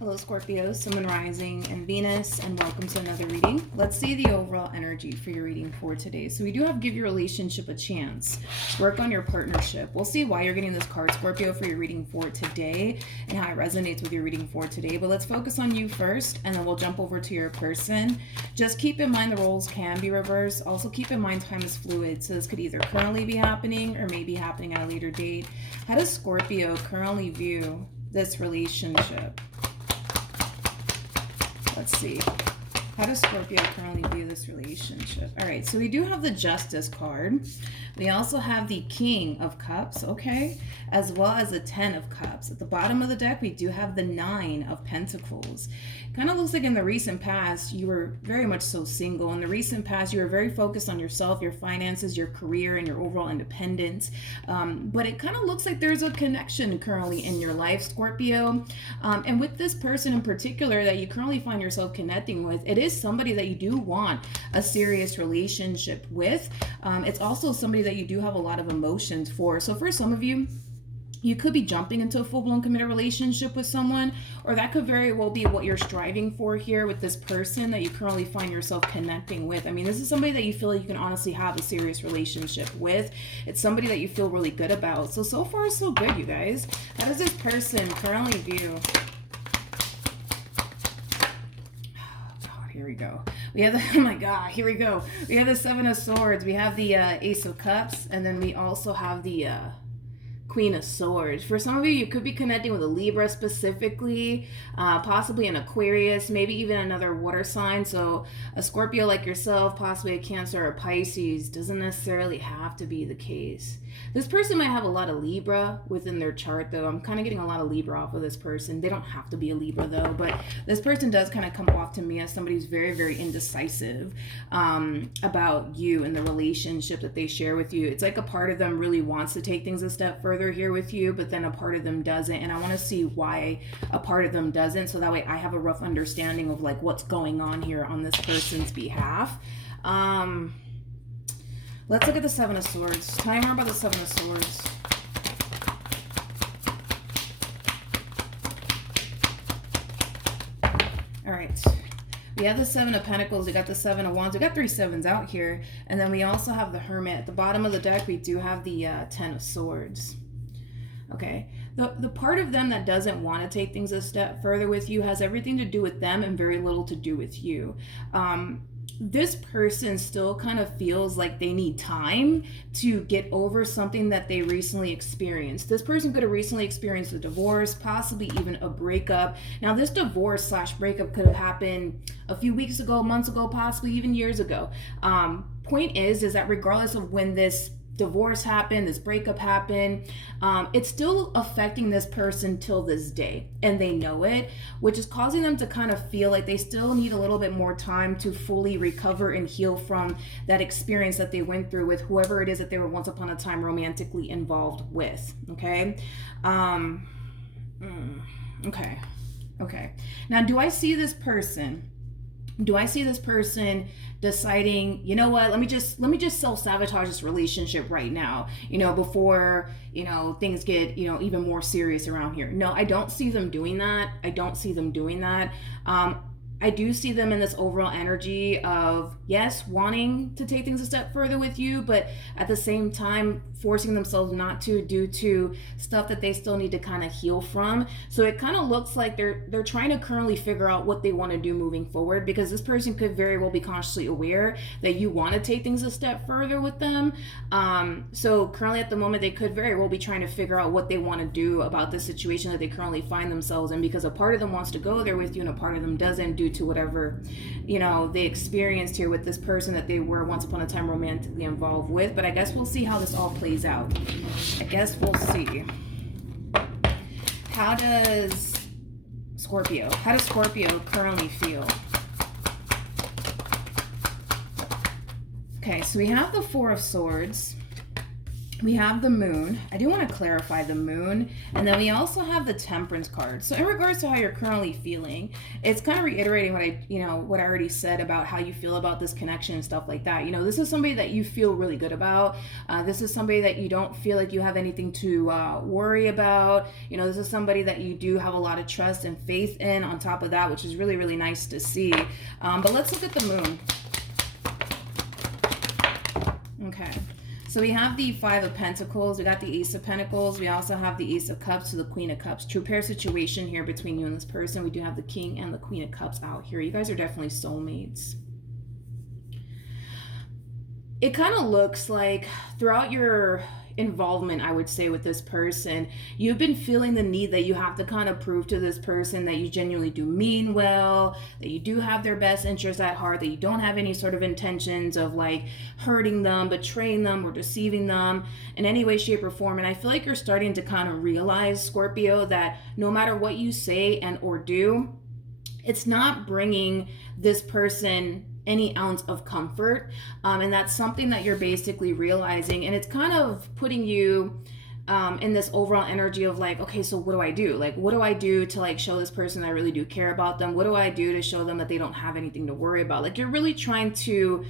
Hello Scorpio, Sun, Moon, Rising, and Venus, and welcome to another reading. Let's see the overall energy for your reading for today. So we do have give your relationship a chance. Work on your partnership. We'll see why you're getting this card, Scorpio, for your reading for today and how it resonates with your reading for today. But let's focus on you first, and then we'll jump over to your person. Just keep in mind the roles can be reversed. Also keep in mind time is fluid. So this could either currently be happening or maybe happening at a later date. How does Scorpio currently view this relationship? Let's see. How does Scorpio currently view this relationship? All right, so we do have the Justice card. We also have the King of Cups, okay, as well as the 10 of Cups. At the bottom of the deck, we do have the 9 of Pentacles. Kind of looks like in the recent past, you were very much so single. In the recent past, you were very focused on yourself, your finances, your career, and your overall independence. But it kind of looks like there's a connection currently in your life, Scorpio. And with this person in particular that you currently find yourself connecting with, it is somebody that you do want a serious relationship with. It's also somebody that you do have a lot of emotions for. So for some of you, you could be jumping into a full-blown committed relationship with someone, or that could very well be what you're striving for here with this person that you currently find yourself connecting with. I mean, this is somebody that you feel like you can honestly have a serious relationship with. It's somebody that you feel really good about. So far, so good, you guys. How does this person currently view? Here we go. We have the, oh my God, here we go. We have the 7 of Swords. We have the Ace of Cups. And then we also have the Queen of Swords. For some of you, you could be connecting with a Libra specifically, possibly an Aquarius, maybe even another water sign. So a Scorpio like yourself, possibly a Cancer or a Pisces, doesn't necessarily have to be the case. This person might have a lot of Libra within their chart, though. I'm kind of getting a lot of Libra off of this person. They don't have to be a Libra, though, but this person does kind of come off to me as somebody who's very, very indecisive about you and the relationship that they share with you. It's like a part of them really wants to take things a step further here with you, but then a part of them doesn't, and I want to see why a part of them doesn't, so that way I have a rough understanding of like what's going on here on this person's behalf. Let's look at the 7 of Swords. Tell me more about the 7 of Swords. All right. We have the 7 of Pentacles. We got the 7 of Wands. We got 3 sevens out here. And then we also have the Hermit. At the bottom of the deck, we do have the 10 of Swords. Okay. The part of them that doesn't want to take things a step further with you has everything to do with them and very little to do with you. This person still kind of feels like they need time to get over something that they recently experienced. This person could have recently experienced a divorce, possibly even a breakup. Now, this divorce / breakup could have happened a few weeks ago, months ago, possibly even years ago. Point is that regardless of when this divorce happened, this breakup happened, it's still affecting this person till this day, and they know it, which is causing them to kind of feel like they still need a little bit more time to fully recover and heal from that experience that they went through with whoever it is that they were once upon a time romantically involved with. Okay. Okay. Now, do I see this person deciding, you know what, let me just self-sabotage this relationship right now, before, things get, even more serious around here? No, I don't see them doing that. I do see them in this overall energy of, yes, wanting to take things a step further with you, but at the same time forcing themselves not to, due to stuff that they still need to kind of heal from. So it kind of looks like they're trying to currently figure out what they want to do moving forward, because this person could very well be consciously aware that you want to take things a step further with them. So currently at the moment, they could very well be trying to figure out what they want to do about this situation that they currently find themselves in, because a part of them wants to go there with you and a part of them doesn't, due to whatever they experienced here with this person that they were once upon a time romantically involved with. But I guess we'll see how this all plays out. I guess we'll see. How does Scorpio currently feel? Okay, so we have the 4 of Swords. We have the moon. I do want to clarify the moon. And then we also have the temperance card. So in regards to how you're currently feeling, it's kind of reiterating what I already said about how you feel about this connection and stuff like that. This is somebody that you feel really good about. This is somebody that you don't feel like you have anything to worry about. This is somebody that you do have a lot of trust and faith in on top of that, which is really, really nice to see. But let's look at the moon. Okay. So we have the Five of Pentacles, we got the Ace of Pentacles, we also have the Ace of Cups to the Queen of Cups. True pair situation here between you and this person. We do have the King and the Queen of Cups out here. You guys are definitely soulmates. It kind of looks like throughout your involvement, I would say, with this person, you've been feeling the need that you have to kind of prove to this person that you genuinely do mean well, that you do have their best interests at heart, that you don't have any sort of intentions of like hurting them, betraying them, or deceiving them in any way, shape, or form. And I feel like you're starting to kind of realize, Scorpio, that no matter what you say and or do, it's not bringing this person any ounce of comfort, and that's something that you're basically realizing, and it's kind of putting you in this overall energy of like, okay, so what do I do? Like, what do I do to like show this person I really do care about them? What do I do to show them that they don't have anything to worry about? Like, you're really trying to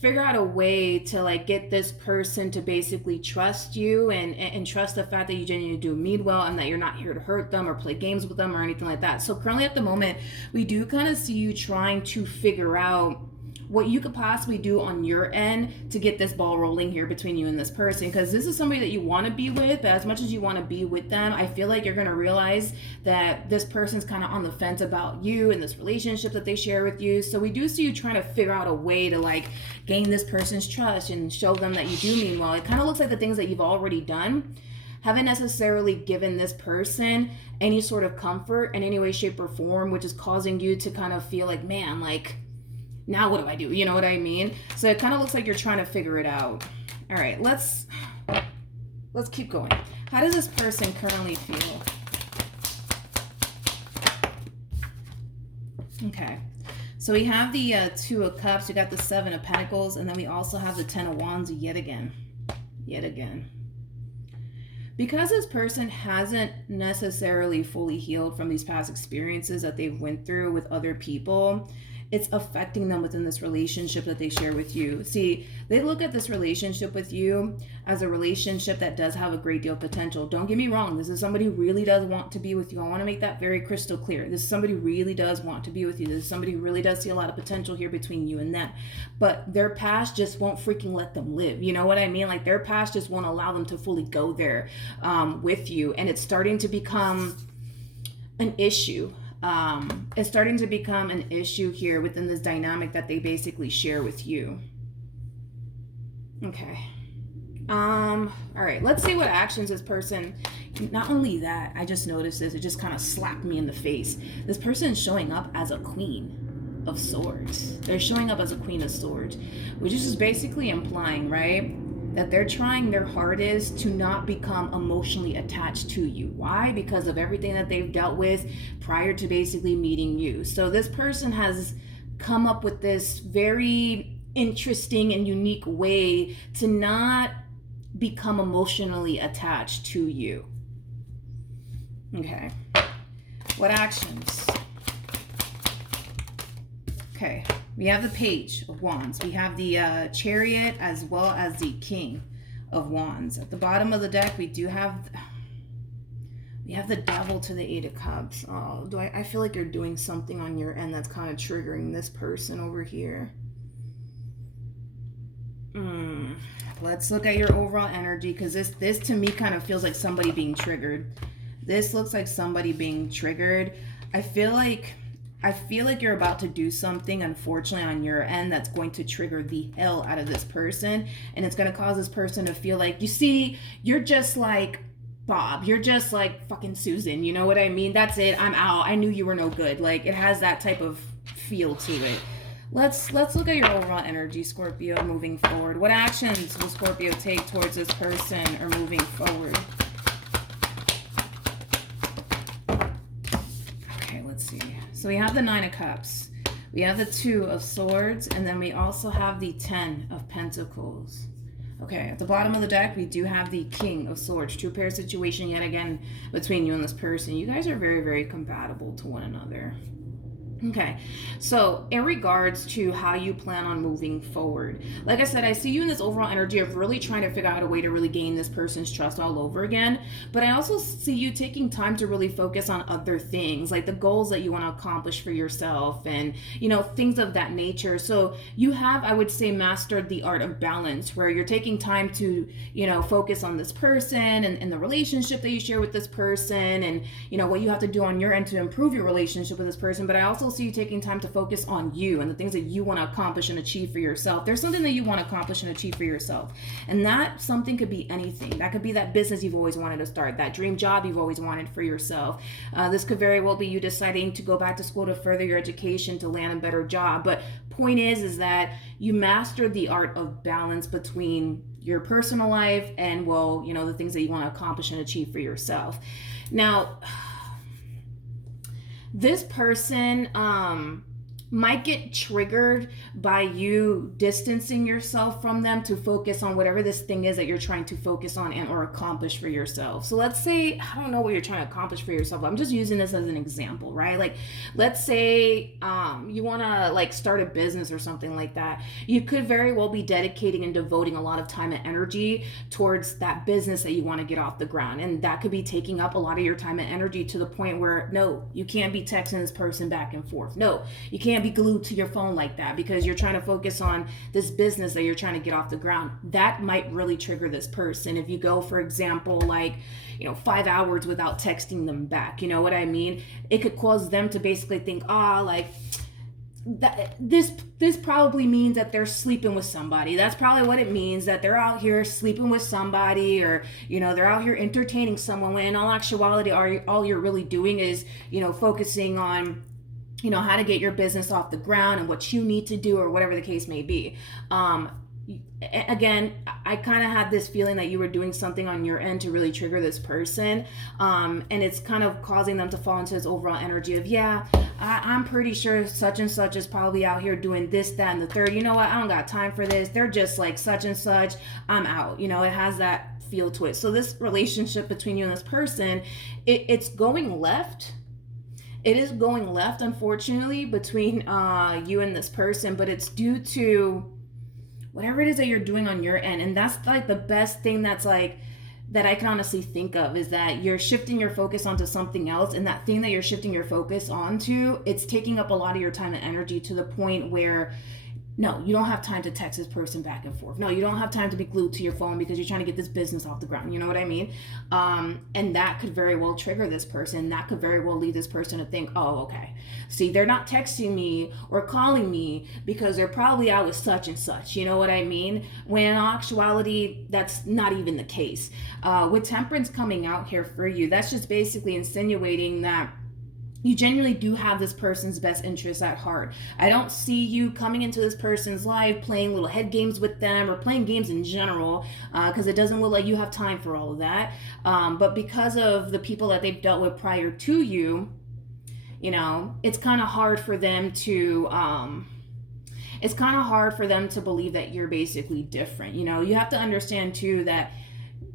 figure out a way to like get this person to basically trust you and trust the fact that you genuinely do mean well and that you're not here to hurt them or play games with them or anything like that. So currently at the moment, we do kind of see you trying to figure out what you could possibly do on your end to get this ball rolling here between you and this person, because this is somebody that you want to be with, but as much as you want to be with them, I feel like you're going to realize that this person's kind of on the fence about you and this relationship that they share with you. So we do see you trying to figure out a way to like gain this person's trust and show them that you do mean well. It kind of looks like the things that you've already done haven't necessarily given this person any sort of comfort in any way, shape, or form, which is causing you to kind of feel like, man, like, now what do I do? You know what I mean? So it kind of looks like you're trying to figure it out. All right, let's keep going. How does this person currently feel? Okay, so we have the Two of Cups, we got the Seven of Pentacles, and then we also have the Ten of Wands yet again. Because this person hasn't necessarily fully healed from these past experiences that they've went through with other people, it's affecting them within this relationship that they share with you. See, they look at this relationship with you as a relationship that does have a great deal of potential. Don't get me wrong. This is somebody who really does want to be with you. I want to make that very crystal clear. This is somebody who really does want to be with you. This is somebody who really does see a lot of potential here between you and them. But their past just won't freaking let them live. You know what I mean? Like, their past just won't allow them to fully go there with you. And it's starting to become an issue. It's starting to become an issue here within this dynamic that they basically share with you. Okay. All right, let's see what actions this person, not only that, I just noticed this, it just kind of slapped me in the face. This person is showing up as a Queen of Swords. They're showing up as a Queen of Swords, which is just basically implying, right, that they're trying their hardest to not become emotionally attached to you. Why? Because of everything that they've dealt with prior to basically meeting you. So this person has come up with this very interesting and unique way to not become emotionally attached to you. Okay. What actions? Okay. We have the Page of Wands. We have the Chariot as well as the King of Wands. At the bottom of the deck, we have the Devil to the Eight of Cups. Oh, I feel like you're doing something on your end that's kind of triggering this person over here. Let's look at your overall energy, because this to me kind of feels like somebody being triggered. This looks like somebody being triggered. I feel like you're about to do something, unfortunately, on your end that's going to trigger the hell out of this person. And it's going to cause this person to feel like, you see, you're just like Bob. You're just like fucking Susan. You know what I mean? That's it. I'm out. I knew you were no good. Like, it has that type of feel to it. Let's look at your overall energy, Scorpio, moving forward. What actions will Scorpio take towards this person or moving forward? Okay, let's see. So we have the Nine of Cups, we have the Two of Swords, and then we also have the Ten of Pentacles. Okay, at the bottom of the deck, we do have the King of Swords. Two-pair situation yet again between you and this person. You guys are very, very compatible to one another. Okay, so in regards to how you plan on moving forward, like I said, I see you in this overall energy of really trying to figure out a way to really gain this person's trust all over again. But I also see you taking time to really focus on other things, like the goals that you want to accomplish for yourself and, you know, things of that nature. So you have, I would say, mastered the art of balance, where you're taking time to, you know, focus on this person and the relationship that you share with this person and, you know, what you have to do on your end to improve your relationship with this person. But I also see you taking time to focus on you and the things that you want to accomplish and achieve for yourself. There's something that you want to accomplish and achieve for yourself, and that something could be anything. That could be that business you've always wanted to start, that dream job you've always wanted for yourself. This could very well be you deciding to go back to school to further your education to land a better job. But point is that you mastered the art of balance between your personal life and, well, you know, the things that you want to accomplish and achieve for yourself. Now, this person might get triggered by you distancing yourself from them to focus on whatever this thing is that you're trying to focus on and or accomplish for yourself. So let's say, I don't know what you're trying to accomplish for yourself. I'm just using this as an example, right? Like, let's say you want to like start a business or something like that. You could very well be dedicating and devoting a lot of time and energy towards that business that you want to get off the ground. And that could be taking up a lot of your time and energy to the point where, no, you can't be texting this person back and forth. No, you can't be glued to your phone like that because you're trying to focus on this business that you're trying to get off the ground. That might really trigger this person. If you go, for example, like, you know, 5 hours without texting them back, you know what I mean? It could cause them to basically think, like, that this probably means that they're sleeping with somebody. That's probably what it means, that they're out here sleeping with somebody, or, you know, they're out here entertaining someone, when in all actuality, all you're really doing is, you know, focusing on, you know, how to get your business off the ground and what you need to do, or whatever the case may be. Again, I kind of had this feeling that you were doing something on your end to really trigger this person. And it's kind of causing them to fall into this overall energy of, yeah, I'm pretty sure such and such is probably out here doing this, that, and the third. You know what? I don't got time for this. They're just like such and such. I'm out. You know, it has that feel to it. So this relationship between you and this person, it's going left. It is going left, unfortunately, between you and this person, but it's due to whatever it is that you're doing on your end. And that's like the best thing that's like, that I can honestly think of, is that you're shifting your focus onto something else. And that thing that you're shifting your focus onto, it's taking up a lot of your time and energy to the point where, no, you don't have time to text this person back and forth. No, you don't have time to be glued to your phone because you're trying to get this business off the ground. You know what I mean? And that could very well trigger this person. That could very well lead this person to think, oh, okay, see, they're not texting me or calling me because they're probably out with such and such. You know what I mean? When in actuality, that's not even the case. With Temperance coming out here for you, that's just basically insinuating that you genuinely do have this person's best interests at heart. I don't see you coming into this person's life playing little head games with them, or playing games in general, because it doesn't look like you have time for all of that. But because of the people that they've dealt with prior to you, you know, it's kind of hard for them to believe that you're basically different. You know, you have to understand too that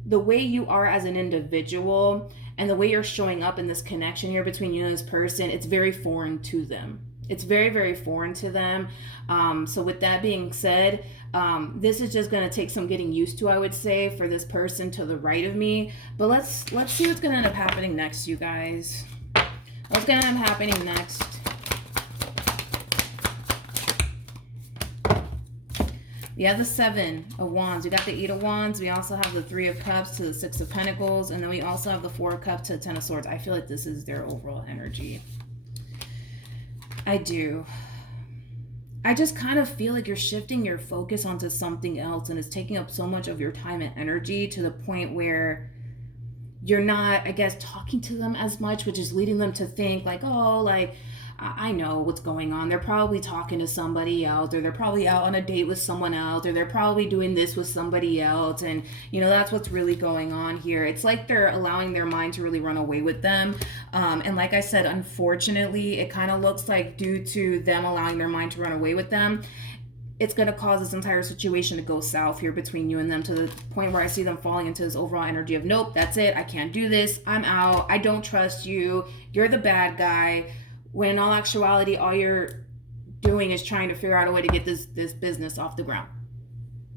the way you are as an individual and the way you're showing up in this connection here between you and this person, it's very foreign to them. It's very, very foreign to them. So with that being said, this is just going to take some getting used to, I would say, for this person to the right of me. But let's see what's going to end up happening next, you guys. What's going to end up happening next? We have the Seven of Wands. We got the Eight of Wands. We also have the Three of Cups to the Six of Pentacles. And then we also have the Four of Cups to the Ten of Swords. I feel like this is their overall energy. I do. I just kind of feel like you're shifting your focus onto something else, and it's taking up so much of your time and energy to the point where you're not, I guess, talking to them as much, which is leading them to think like, oh, like, I know what's going on. They're probably talking to somebody else, or they're probably out on a date with someone else, or they're probably doing this with somebody else. And, you know, that's what's really going on here. It's like they're allowing their mind to really run away with them. And like I said, unfortunately, it kind of looks like due to them allowing their mind to run away with them, it's going to cause this entire situation to go south here between you and them, to the point where I see them falling into this overall energy of, nope, that's it. I can't do this. I'm out. I don't trust you. You're the bad guy. When in all actuality, all you're doing is trying to figure out a way to get this business off the ground.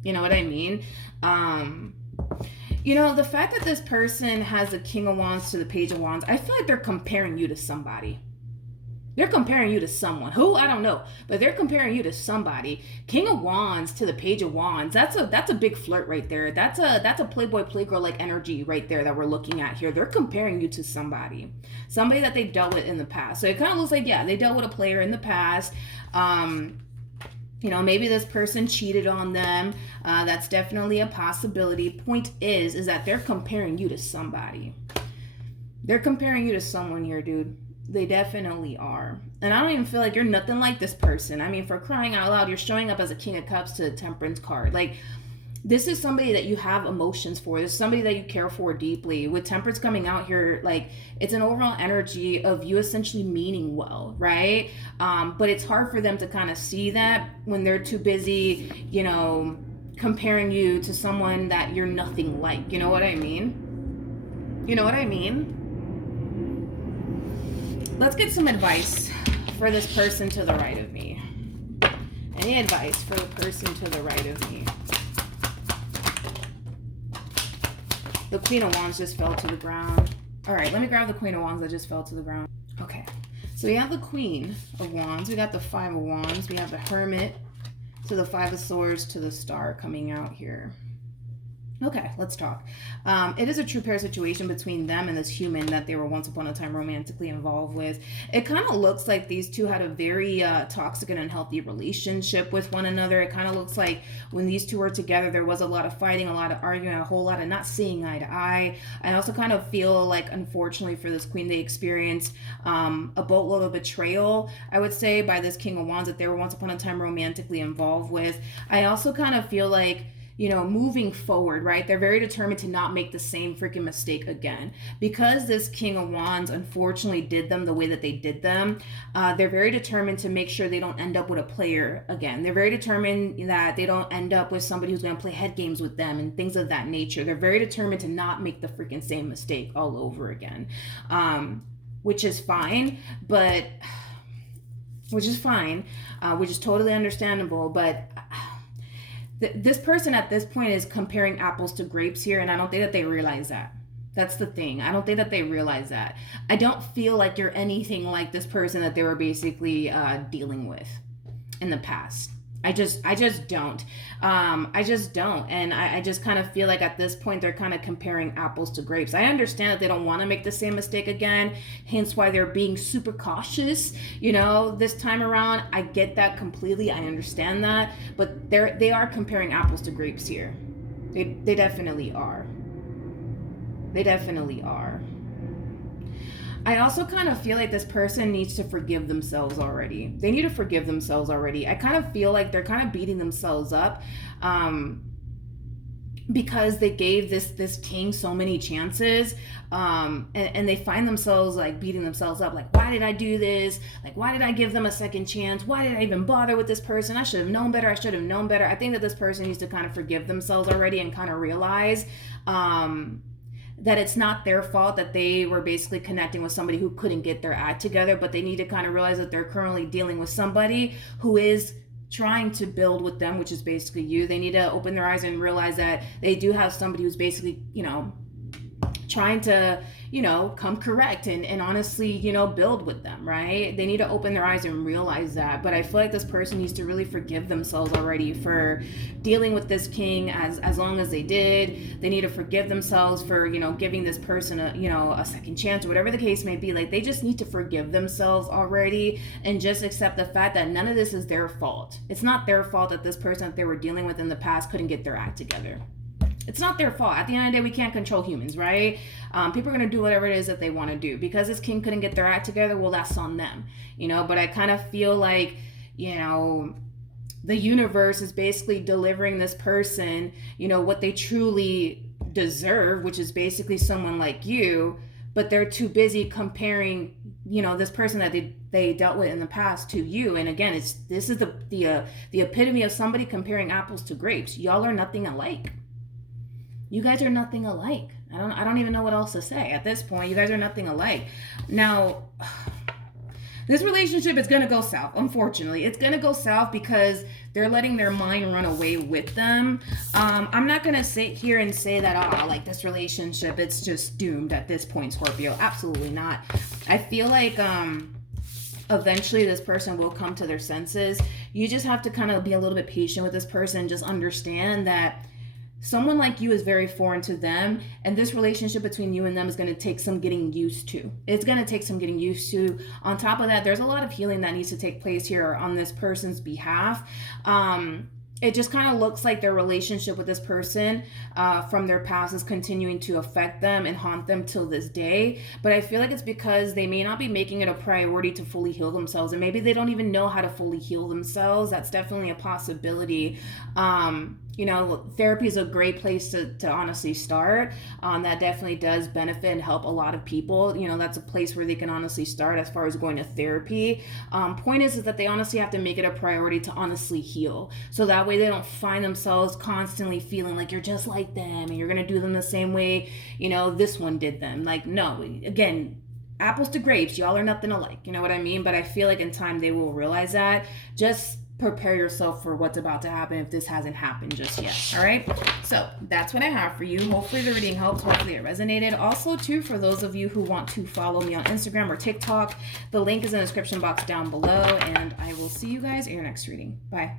You know what I mean? You know, the fact that this person has the King of Wands to the Page of Wands, I feel like they're comparing you to somebody. They're comparing you to someone. Who? I don't know. But they're comparing you to somebody. King of Wands to the Page of Wands. That's a big flirt right there. That's a playboy, playgirl like energy right there that we're looking at here. They're comparing you to somebody. Somebody that they dealt with in the past. So it kind of looks like, yeah, they dealt with a player in the past. You know, maybe this person cheated on them. That's definitely a possibility. Point is that they're comparing you to somebody. They're comparing you to someone here, dude. They definitely are. And I don't even feel like you're nothing like this person. I mean, for crying out loud, you're showing up as a King of Cups to the Temperance card. Like, this is somebody that you have emotions for. This is somebody that you care for deeply. With Temperance coming out here, like, it's an overall energy of you essentially meaning well, right? But it's hard for them to kind of see that when they're too busy, you know, comparing you to someone that you're nothing like. You know what I mean? You know what I mean? Let's get some advice for this person to the right of me. Any advice for the person to the right of me? The Queen of Wands just fell to the ground. All right, let me grab the Queen of Wands that just fell to the ground. Okay, so we have the Queen of Wands. We got the Five of Wands. We have the Hermit to the Five of Swords to the Star coming out here. Okay, let's talk. It is a true pair situation between them and this human that they were once upon a time romantically involved with. It kind of looks like these two had a very toxic and unhealthy relationship with one another. It kind of looks like when these two were together, there was a lot of fighting, a lot of arguing, a whole lot of not seeing eye to eye. I also kind of feel like, unfortunately for this queen, they experienced a boatload of betrayal, I would say, by this King of Wands that they were once upon a time romantically involved with. I also kind of feel like, you know, moving forward, right? They're very determined to not make the same freaking mistake again. Because this King of Wands unfortunately did them the way that they did them, they're very determined to make sure they don't end up with a player again. They're very determined that they don't end up with somebody who's going to play head games with them and things of that nature. They're very determined to not make the freaking same mistake all over again, which is fine, but which is totally understandable, but this person at this point is comparing apples to grapes here, and I don't think that they realize that. That's the thing. I don't think that they realize that. I don't feel like you're anything like this person that they were basically dealing with in the past. I just don't. I just don't. And I just kind of feel like at this point they're kind of comparing apples to grapes. I understand that they don't want to make the same mistake again, hence why they're being super cautious, you know, this time around. I get that completely. I understand that. But they are comparing apples to grapes here. They definitely are. They definitely are. I also kind of feel like this person needs to forgive themselves already. They need to forgive themselves already. I kind of feel like they're kind of beating themselves up because they gave this king so many chances, and they find themselves like beating themselves up. Like, why did I do this? Like, why did I give them a second chance? Why did I even bother with this person? I should have known better. I should have known better. I think that this person needs to kind of forgive themselves already and kind of realize that it's not their fault that they were basically connecting with somebody who couldn't get their act together, but they need to kind of realize that they're currently dealing with somebody who is trying to build with them, which is basically you. They need to open their eyes and realize that they do have somebody who's basically, you know, trying to, you know, come correct and honestly, you know, build with them, right? They need to open their eyes and realize that. But I feel like this person needs to really forgive themselves already for dealing with this king as long as they did. They need to forgive themselves for, you know, giving this person a second chance or whatever the case may be. Like, they just need to forgive themselves already and just accept the fact that none of this is their fault. It's not their fault that this person that they were dealing with in the past couldn't get their act together. It's not their fault. At the end of the day, we can't control humans, right? People are going to do whatever it is that they want to do. Because this king couldn't get their act together, well, that's on them, you know? But I kind of feel like, you know, the universe is basically delivering this person, you know, what they truly deserve, which is basically someone like you, but they're too busy comparing you know, this person that they dealt with in the past to you. And again, this is the epitome of somebody comparing apples to grapes. Y'all are nothing alike. You guys are nothing alike. I don't even know what else to say at this point. You guys are nothing alike. Now, this relationship is going to go south. Unfortunately, it's going to go south because they're letting their mind run away with them. I'm not going to sit here and say that, like this relationship, it's just doomed at this point, Scorpio. Absolutely not. I feel like eventually this person will come to their senses. You just have to kind of be a little bit patient with this person. Just understand that someone like you is very foreign to them, and this relationship between you and them is going to take some getting used to. It's going to take some getting used to. On top of that, there's a lot of healing that needs to take place here on this person's behalf. It just kind of looks like their relationship with this person from their past is continuing to affect them and haunt them till this day. But I feel like it's because they may not be making it a priority to fully heal themselves, and maybe they don't even know how to fully heal themselves. That's definitely a possibility. You know, therapy is a great place to honestly start. That definitely does benefit and help a lot of people. You know, that's a place where they can honestly start as far as going to therapy. Point is that they honestly have to make it a priority to honestly heal. So that way they don't find themselves constantly feeling like you're just like them and you're going to do them the same way, you know, this one did them. Like, no, again, apples to grapes, y'all are nothing alike. You know what I mean? But I feel like in time they will realize that. Just prepare yourself for what's about to happen if this hasn't happened just yet. All right, so that's what I have for you. Hopefully the reading helped. Hopefully it resonated. Also too, for those of you who want to follow me on Instagram or TikTok, the link is in the description box down below, and I will see you guys in your next reading. Bye.